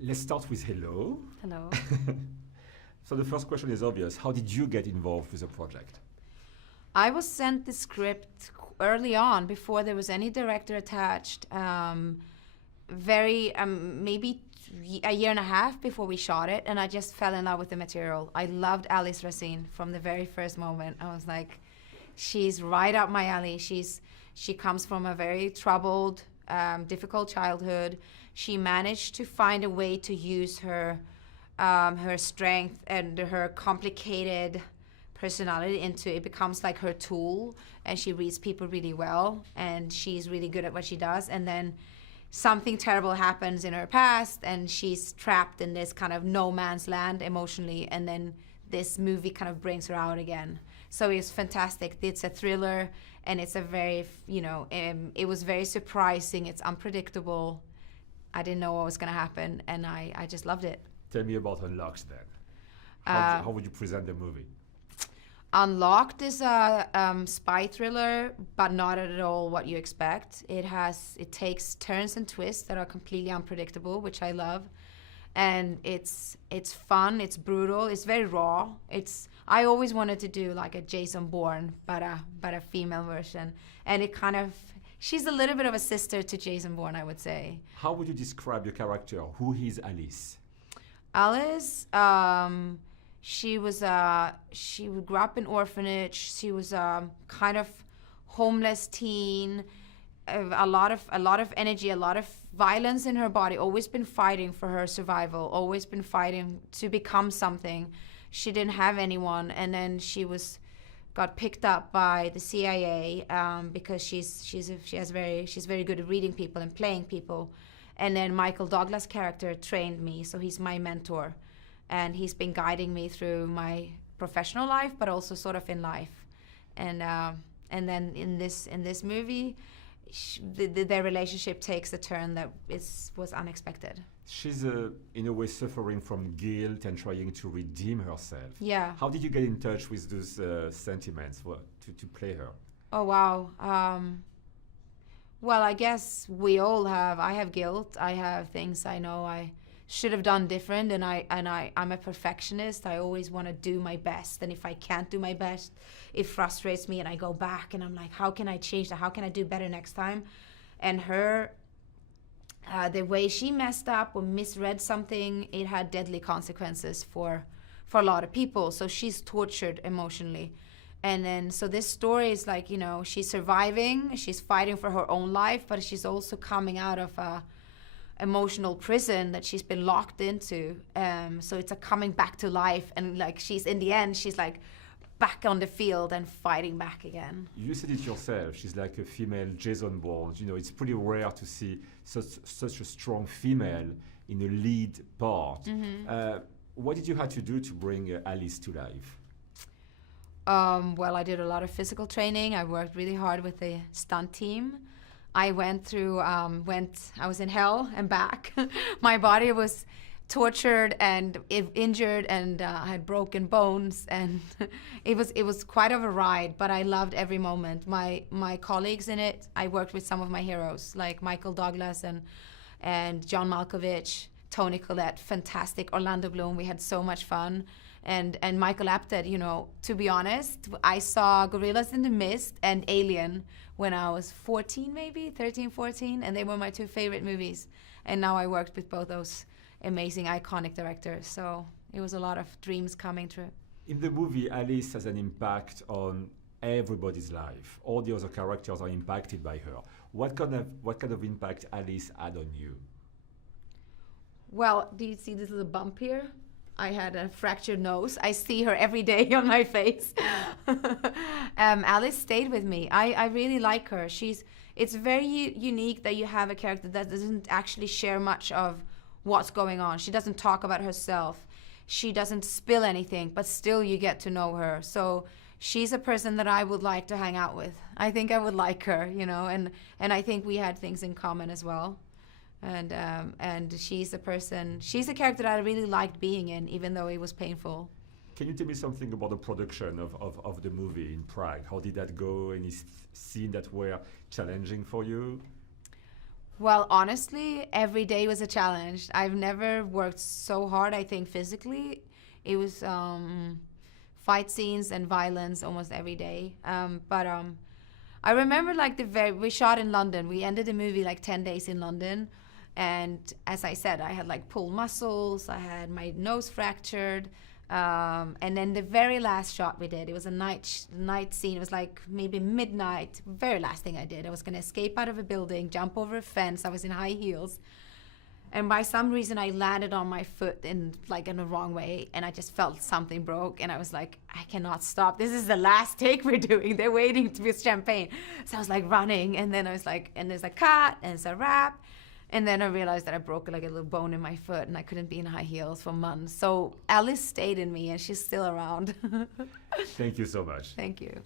Let's start with hello. Hello. So the first question is obvious. How did you get involved with the project? I was sent the script early on, before there was any director attached. Maybe a year and a half before we shot it, and I just fell in love with the material. I loved Alice Racine from the very first moment. I was like, she's right up my alley. She comes from a very troubled, difficult childhood. She managed to find a way to use her strength and her complicated personality into it. Becomes like her tool, and she reads people really well, and she's really good at what she does. And then something terrible happens in her past, and she's trapped in this kind of no man's land emotionally, and then this movie kind of brings her out again. So it's fantastic. It's a thriller, and it's a very, it was very surprising. It's unpredictable. I didn't know what was going to happen, and I just loved it. Tell me about Lasch then. How would you present the movie? Unlocked is a spy thriller, but not at all what you expect. It takes turns and twists that are completely unpredictable, which I love, and it's fun. It's brutal. It's very raw. I always wanted to do like a Jason Bourne, but a female version, and she's a little bit of a sister to Jason Bourne, I would say. How would you describe your character? Who is Alice? Alice. She grew up in orphanage. She was a kind of homeless teen, a lot of energy, a lot of violence in her body. Always been fighting for her survival. Always been fighting to become something. She didn't have anyone, and then she got picked up by the CIA because she's very good at reading people and playing people. And then Michael Douglas' character trained me, so he's my mentor. And he's been guiding me through my professional life, but also sort of in life. And then in this movie, their relationship takes a turn that was unexpected. She's in a way suffering from guilt and trying to redeem herself. Yeah. How did you get in touch with those sentiments to play her? Oh wow. Well, I guess we all have. I have guilt. I have things I know I should have done different, and I'm a perfectionist. I always want to do my best, and if I can't do my best, it frustrates me, and I go back and I'm like, how can I change that? How can I do better next time? And her, the way she messed up or misread something, it had deadly consequences for a lot of people. So she's tortured emotionally. And then, so this story is like, she's surviving, she's fighting for her own life, but she's also coming out of a emotional prison that she's been locked into. So it's a coming back to life, and like in the end, she's like back on the field and fighting back again. You said it yourself, she's like a female Jason Bourne. It's pretty rare to see such a strong female in a lead part. Mm-hmm. What did you have to do to bring Alice to life? Well, I did a lot of physical training. I worked really hard with the stunt team. I went through, I was in hell and back. My body was tortured and injured, and I had broken bones, and it was quite of a ride, but I loved every moment. My colleagues in it, I worked with some of my heroes, like Michael Douglas and John Malkovich, Toni Collette, fantastic, Orlando Bloom. We had so much fun. And Michael Apted, to be honest, I saw Gorillas in the Mist and Alien when I was 14, maybe 13, 14, and they were my two favorite movies. And now I worked with both those amazing, iconic directors. So it was a lot of dreams coming true. In the movie, Alice has an impact on everybody's life. All the other characters are impacted by her. What kind of impact Alice had on you? Well, do you see this little bump here? I had a fractured nose. I see her every day on my face. Alice stayed with me. I really like her. It's very unique that you have a character that doesn't actually share much of what's going on. She doesn't talk about herself. She doesn't spill anything, but still you get to know her. So she's a person that I would like to hang out with. I think I would like her, and I think we had things in common as well. And she's a character that I really liked being in, even though it was painful. Can you tell me something about the production of the movie in Prague? How did that go? Any scenes that were challenging for you? Well, honestly, every day was a challenge. I've never worked so hard, I think, physically. It was fight scenes and violence almost every day. But I remember like we shot in London. We ended the movie like 10 days in London. And as I said, I had like pulled muscles. I had my nose fractured. And then the very last shot we did, it was a night scene. It was like maybe midnight. Very last thing I did, I was going to escape out of a building, jump over a fence. I was in high heels. And by some reason, I landed on my foot in the wrong way. And I just felt something broke. And I was like, I cannot stop. This is the last take we're doing. They're waiting to be champagne. So I was like running. And then I was like, and there's a cut and it's a wrap. And then I realized that I broke like a little bone in my foot and I couldn't be in high heels for months. So Alice stayed in me and she's still around. Thank you so much. Thank you.